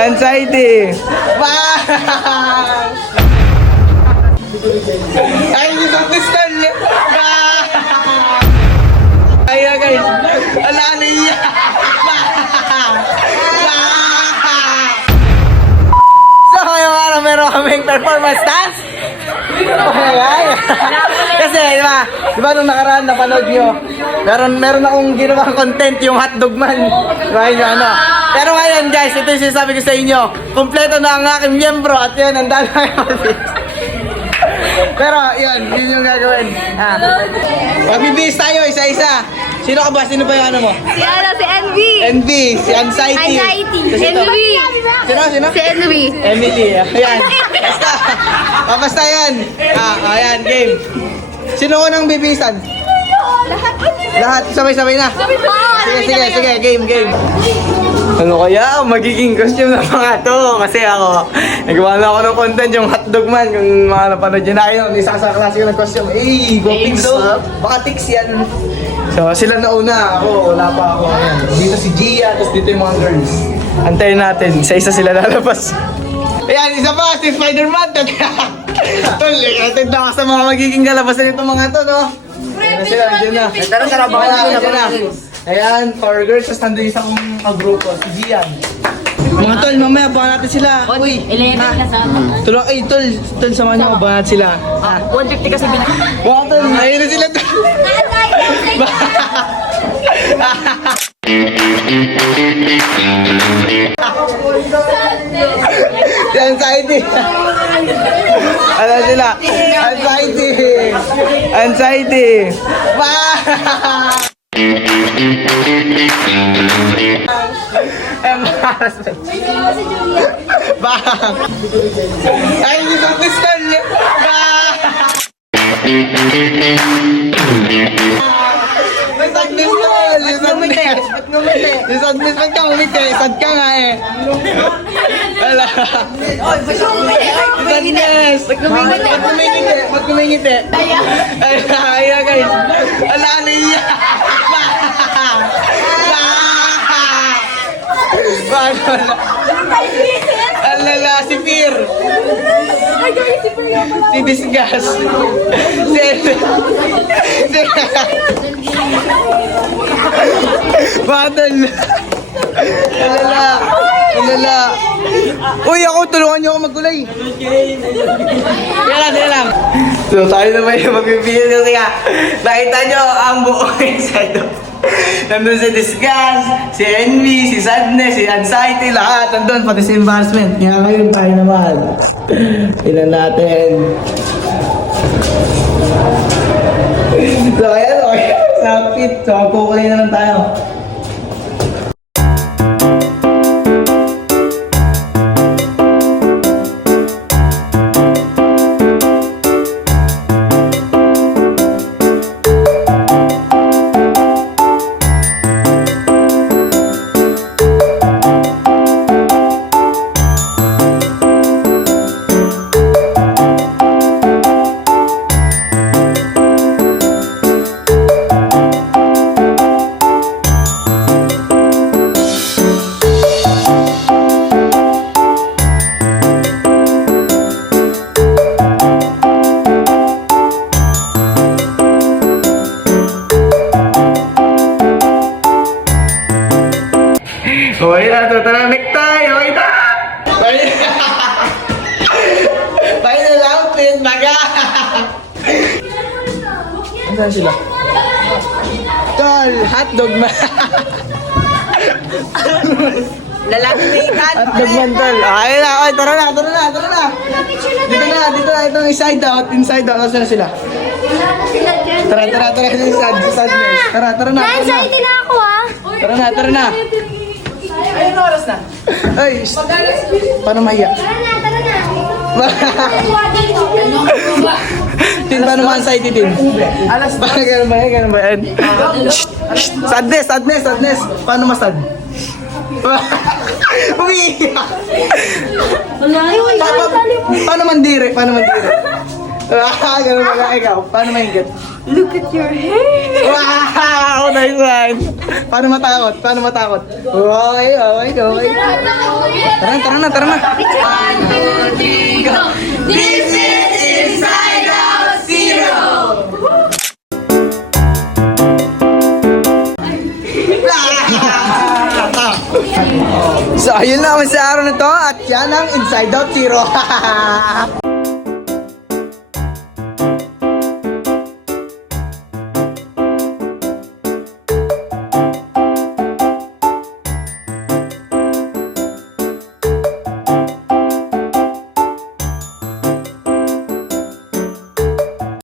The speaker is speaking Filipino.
Anxiety. Ay, hindi sa pistol. Ay, guys. Ala, niya. So, ngayong araw meron kaming performance dance. Kasi, di ba nung nakaraan napanood nyo, meron akong ginawang content yung hotdog man. Diba yun yung ano? Pero ngayon guys, ito yung sinasabi ko sa inyo, kompleto na ang aking miyembro at yun, ang dami ng outfit. Pero yun yung gagawin. Magbibihis tayo isa-isa. Sino ka ba? Sino ba yung ano mo? Si Envy. Envy, si Anxiety. Envy. Sino? Si Envy. Emily, ayan. Basta. Basta yan. Ayan, game. Sino ko nang bibisan? Lahat sabay-sabay na. Sige, game. Ano kaya magiging costume ng mga to? Kasi ako, nagawa na ako ng content yung hotdog man, yung mga napanood yun na yun, isa sa klase ng costume. Go pigs to. Baka tics yan. So sila na una, ako, wala pa ako. Ayan. Dito si Gia, tapos dito yung mga girls. Antayin natin, isa-isa sila lalabas. Ayan, isa pa, si Spider-Man. Tol, excited na ako sa mga magiging kalabasan nitong mga to, no? Ayan na sila, dyan na. Tara, baka na. Ayan, 4 girls, tapos nandun yung isang kagrupo, si Gian. Mga tol, mamaya baka natin sila. Uy, 11 na sa tulong, tol, samahan niyo ako, baka natin sila. 150 kasi Baka tol, ayun na sila tol. Si Anxiety. Ano sila? Anxiety. Embarrassment. Bang! Ay, hindi sa pistol! Bang! May sadness tol! Yung sadness! Yung sadness! Ba't ka umiti? Sad ka nga eh! Wala! Sadness! Ba't kumingiti? Ay, guys! Wala, niya! Paano na? Alala, si Fear! Si Disgust! Battle! Alala! Uy, ako! Tulungan niyo ako maggulay! Sige lang! So, tayo naman yung magbibigil kasi nga, nakita niyo ang buong inside. Nandun si Disgust, si Envy, si Sadness, si Anxiety, lahat nandun, pati si Embarrassment. Kaya ngayon tayo naman. Tignan natin. So, ayan, okay. Sa outfit. So, kukulay na lang tayo. Okay na, tara, necktie! Okay na! Final outfit, baga! Saan sila? Tol, hotdog man! Lalaki na ikan. Hotdog man, tol. Okay na, okay, tara na! Dito na, itong inside out. Nasaan na sila? Tara, si Sadness. Tara na. Na-anxiety na ako Tara na. Ayun na oras na. Ay, paano mahiya? Tara na. Tin, paano ma-anxiety, Tin? Alas ba? Ganun ba yan? Sadness. Paano masad? Umiiyak! Paano mandiri? Ganun ba ikaw? Paano maingit? Look at your hair. Wow! Nice one! Paano matakot? Paano matakot? Okay. Tara na. This is Inside Out Zero. So, ayun na kami sa araw na to at yan ang Inside Out Zero.